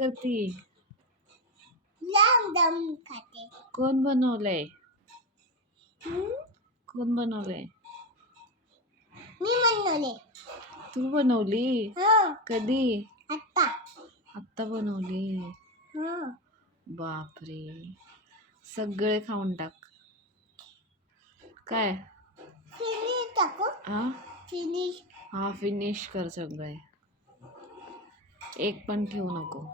करती लांब दम खाते. कोण बनवलंय? कोण बनवलंय? मी म्हणले तू बनवली? हं. कधी? आता आत्ता बनवली? हं. बापरे. सगळे खाऊन टाक. काय? फिनिश टाकू? हा फिनिश हा फिनिश कर सगळे. एक पण ठेवू नको.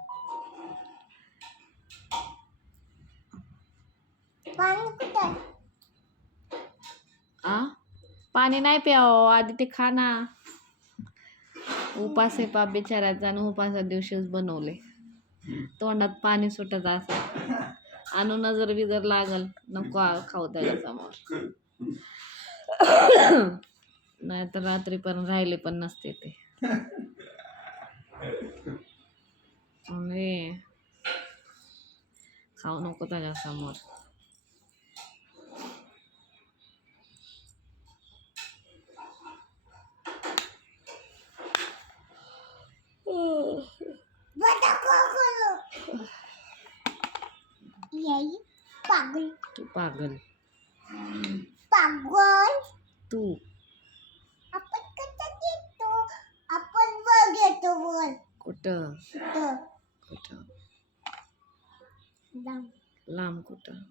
आ? पाणी नाही प्याव आधी ते खा ना. उपास आहे पाप बिचारायचा आणि उपासा दिवशीच बनवले. तोंडात पाणी सुटत असं आणि नजर बिजर लागल नको खाऊ त्याला समोर. नाही तर रात्री पण राहिले पण नसते ते. खाऊ नको त्याच्यासमोर. येई पागल. तू पागल. पागल. तू. आपण कसं घेतो आपण वर घेतो वर. कुठं? तर कुठं? लांब. लांब कुठं?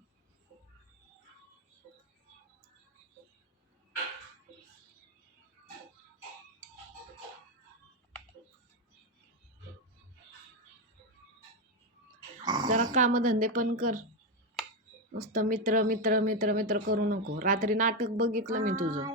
जरा कामधंदे पण कर. मस्त मित्र मित्र मित्र मित्र करू नको. रात्री नाटक बघितलं मी तुझं.